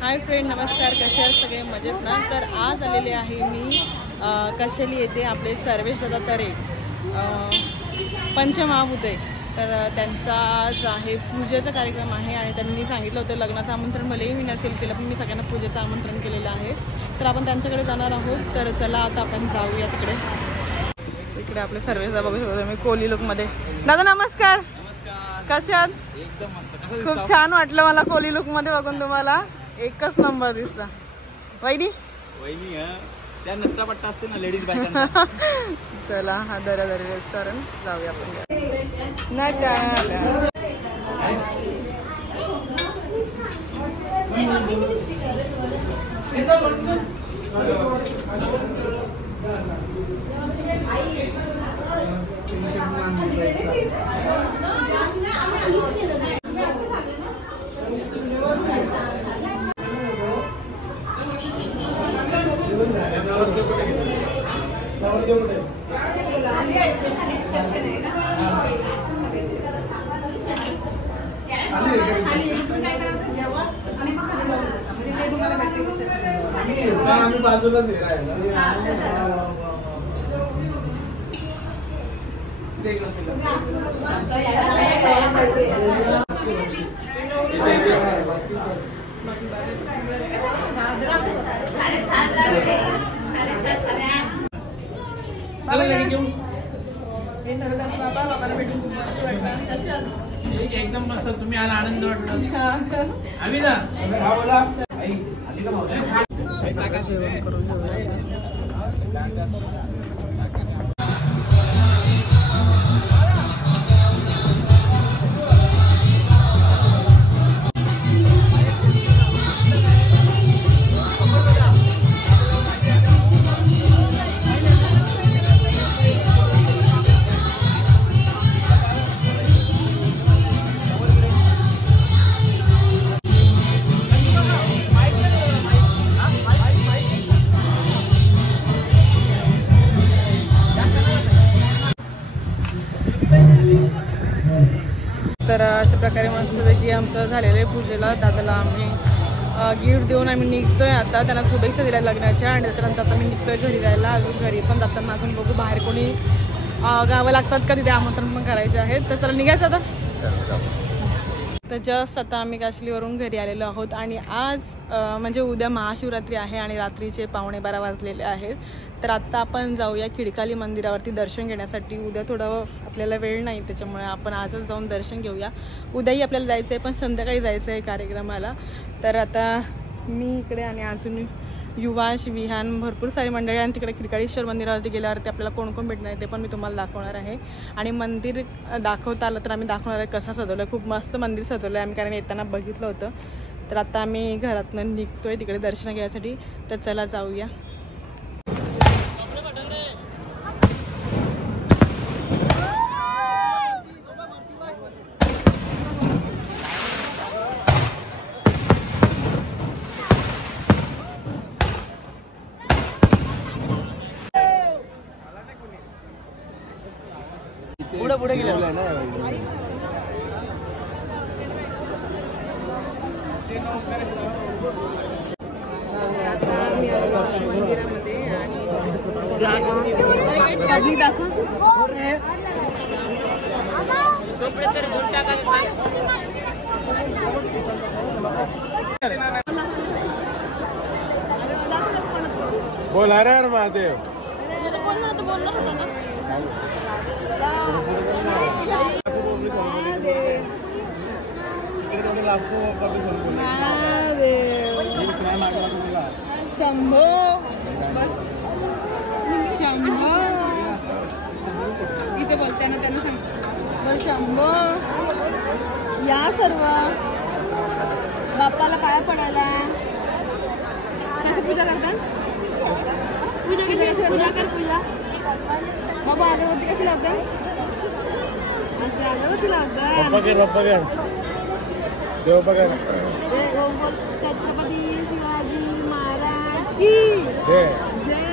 Hi friend, नमस्कार. कसे आहात सगळे? मजेत ना? तर आज आलेले आहे मी कशेली येथे आपले सर्वेश दादा तरे पंचमहाभूते. तर त्यांचा आज आहे पूजेचा कार्यक्रम आहे आणि त्यांनी सांगितलं होतं लग्नाचं आमंत्रण भलेही मी नसेल केलं पण मी सगळ्यांना पूजेचं आमंत्रण केलेलं आहे. तर आपण त्यांच्याकडे जाणार आहोत. तर चला आता आपण जाऊया तिकडे. इकडे आपले सर्वेश दादा बघू शकतो मी कोली लुकमध्ये. दादा नमस्कार. कसे आहात? एकदम मस्त. खूप छान वाटलं मला कोली लुकमध्ये बघून. तुम्हाला एकच नंबर दिसला. वहिनी त्या नट्टापट्टा असते ना लेडीज बायकांचा. चला हा दर्यादरी रेस्टॉरंट जाऊया आपण. आम्ही बाजूलाच एकदम मस्त. तुम्ही आला आनंद वाटला. आम्ही ना जेवण करून तर अशा प्रकारे मस्तपैकी आमचं झालेलं आहे पूजेला. दादाला आम्ही गिफ्ट देऊन आम्ही निघतोय. आता त्यांना शुभेच्छा दिल्या लग्नाच्या आणि त्याच्यानंतर आता मी निघतोय घरी जायला. अजून घरी पण जाताना अजून बघू बाहेर कोणी गावं लागतात का तिथे आमंत्रण पण करायचे आहेत. तर चला निघायचं आता. तर जस्ट आता आम्ही काशलीवरून घरी आलेलो आहोत आणि आज म्हणजे उद्या महाशिवरात्री आहे आणि रात्रीचे 11:15 वाजलेले आहेत. तर आत्ता आपण जाऊया खिडकाली मंदिरावरती दर्शन घेण्यासाठी. उद्या थोडं आपल्याला वेळ नाही त्याच्यामुळे आपण आजच जाऊन दर्शन घेऊया. उद्याही आपल्याला जायचं आहे पण संध्याकाळी जायचं आहे कार्यक्रमाला. तर आता मी इकडे आणि अजून युवाश विहान भरपूर सारी मंडळी आणि तिकडे खिडकाळीश्वर मंदिरावरती गेल्यावरती आपल्याला कोण कोण भेटणार आहे ते पण मी तुम्हाला दाखवणार आहे. आणि मंदिर दाखवता आलं तर आम्ही दाखवणार आहे कसं सजवलं आहे. खूप मस्त मंदिर सजवलं आहे आम्ही कारण येताना बघितलं होतं. तर आता आम्ही घरातून निघतोय तिकडे दर्शन घ्यायसाठी. तर चला जाऊया. पुढे गेलेलं आहे ना. बोला रे यार महादेव. शंभो शंभो इथे बोलताना त्यांना सांग शंभो या सर्व बाप्पाला पाया पडायला. कशी पूजा करतात? पूजा बाबा अगरबत्ती कशी लावतात? अशी अगरबत्ती लावतात. देव बघा. छत्रपती शिवाजी महाराज की जय. जय.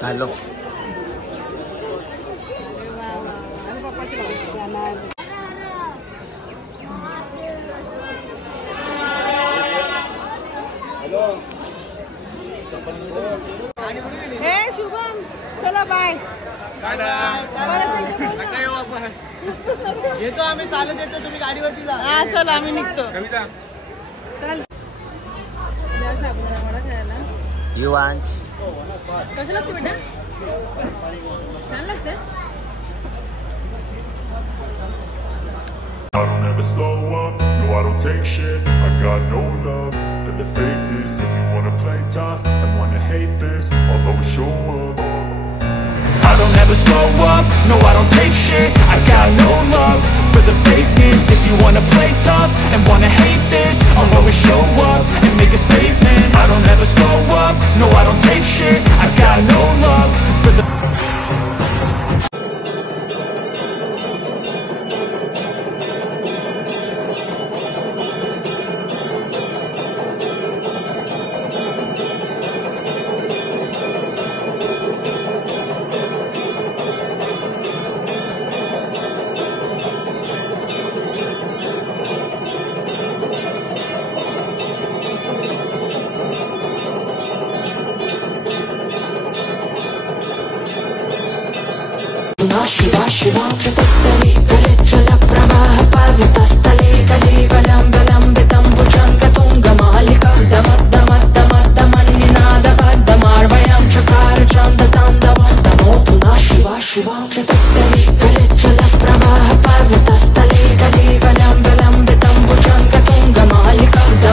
Halo. शुभम चला बाय. येतो आम्ही चालत येतो तुम्ही गाडीवरती जा. हा चला आम्ही निघतो. चल युवांश कसं लागते बेटा? छान लागते. I don't ever slow up, no I don't take shit. I got no love for the fakeness. If you wanna play tough and wanna hate this, I'll always show up. I don't ever slow up, no I don't take shit. I got no love for the fakeness. If you wanna play tough and wanna hate this, I'll always show up and make a statement. I don't ever slow up, no I don't take shit. I got no love for the Shiva Shiva चतुर्तरी गले जल प्रवाह पावितस्थले कलेवलम्बलम्बितं भुजङ्गतुङ्गमालिका दमद्दमद्दमद्दमन्निनादपद्दमार्वयं चकार चन्दतान्दव नमोतु नः शिवा शिवा चतुर्तरी